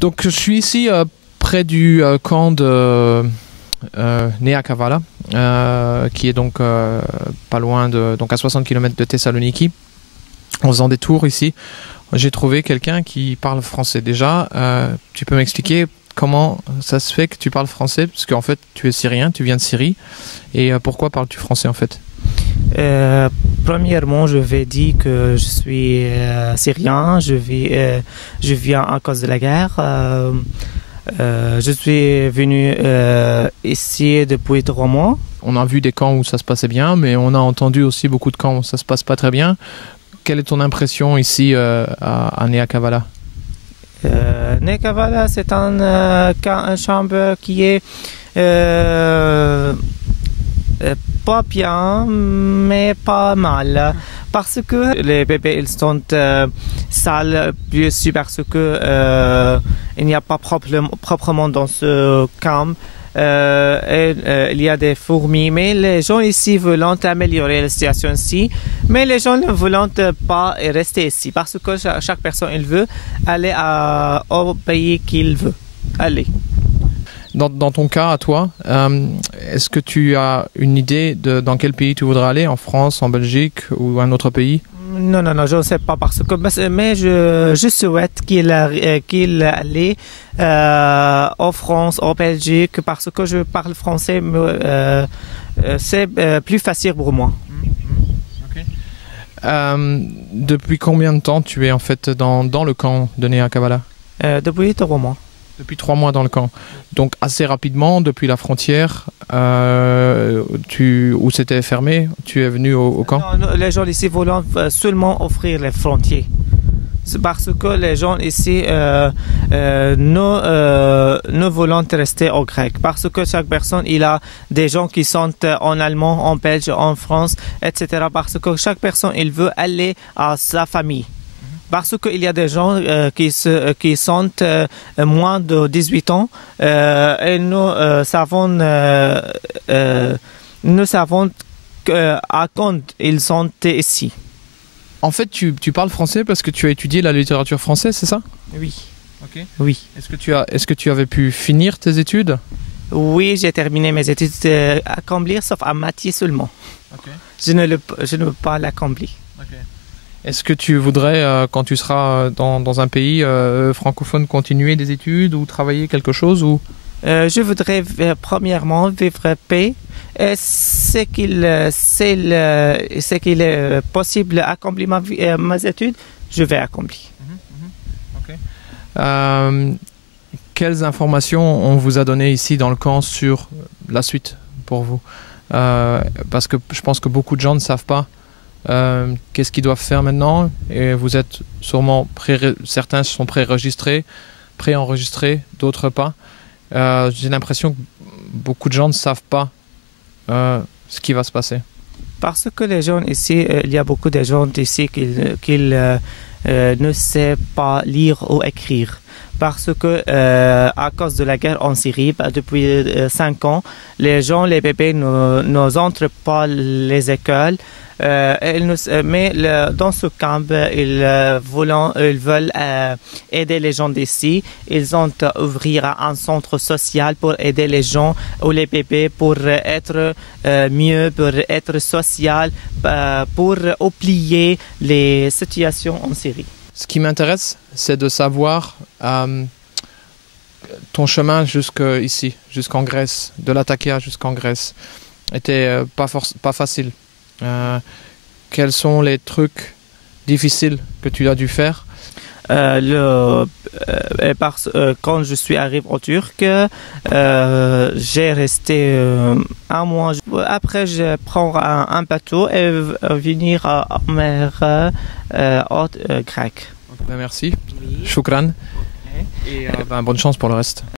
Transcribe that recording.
Donc je suis ici près du camp de Nea Kavala, qui est donc pas loin de, donc à 60 km de Thessaloniki. En faisant des tours ici, j'ai trouvé quelqu'un qui parle français. Déjà, tu peux m'expliquer comment ça se fait que tu parles français? Parce qu'en fait, tu es syrien, tu viens de Syrie. Et pourquoi parles-tu français en fait? Premièrement, je vais dire que je suis syrien, je viens à cause de la guerre. Je suis venu ici depuis 3 mois. On a vu des camps où ça se passait bien, mais on a entendu aussi beaucoup de camps où ça se passe pas très bien. Quelle est ton impression ici à Nea Kavala? Nea Kavala, c'est une chambre qui est pas bien, mais pas mal. Parce que les bébés ils sont sales, bien sûr, parce que il n'y a pas proprement dans ce camp. Il y a des fourmis, mais les gens ici veulent améliorer la situation ici, mais les gens ne veulent pas rester ici parce que chaque personne il veut aller au pays qu'il veut aller. Dans ton cas, à toi, est-ce que tu as une idée de dans quel pays tu voudrais aller? En France, en Belgique ou un autre pays? Non, je ne sais pas parce que mais je souhaite qu'il allait en France, en Belgique parce que je parle français, c'est plus facile pour moi. Okay. Depuis combien de temps tu es en fait dans le camp de Nea Kavala? Depuis 3 mois. Depuis 3 mois dans le camp. Donc assez rapidement, depuis la frontière, où c'était fermé, tu es venu au camp? Non, les gens ici veulent seulement offrir les frontières. C'est parce que les gens ici ne veulent rester au grec. Parce que chaque personne, il a des gens qui sont en allemand, en belge, en France, etc. Parce que chaque personne, il veut aller à sa famille. Parce qu'il y a des gens qui sont moins de 18 ans et nous savons à quand ils sont ici. En fait, tu parles français parce que tu as étudié la littérature française, c'est ça? Oui. Okay. Oui. Est-ce que tu avais pu finir tes études? Oui, j'ai terminé mes études à accomplir, sauf à Mathieu seulement. Okay. Je ne peux pas l'accomplir. Okay. Est-ce que tu voudrais, quand tu seras dans un pays francophone, continuer des études ou travailler quelque chose ou... Je voudrais premièrement vivre paix. Ce qu'il est possible d'accomplir mes études, je vais accomplir. Okay. Quelles informations on vous a données ici dans le camp sur la suite pour vous? Parce que je pense que beaucoup de gens ne savent pas qu'est-ce qu'ils doivent faire maintenant, et vous êtes sûrement certains sont préenregistrés, d'autres pas. J'ai l'impression que beaucoup de gens ne savent pas ce qui va se passer. Parce que les gens ici, il y a beaucoup de gens ici qui ne savent pas lire ou écrire. Parce que à cause de la guerre en Syrie, depuis 5 ans, les bébés n'entrent pas les écoles. Mais dans ce camp, ils veulent aider les gens d'ici. Ils ont ouvrir un centre social pour aider les gens ou les bébés pour être mieux, pour être social, pour oublier les situations en Syrie. Ce qui m'intéresse, c'est de savoir ton chemin jusqu'ici, jusqu'en Grèce, de Latakia jusqu'en Grèce, était pas facile. Quels sont les trucs difficiles que tu as dû faire? Quand je suis arrivé en Turquie, j'ai resté 1 mois. Après, je prends un bateau et venir en mer haute grecque. Merci. Oui. Shukran. Okay. Et bonne chance pour le reste.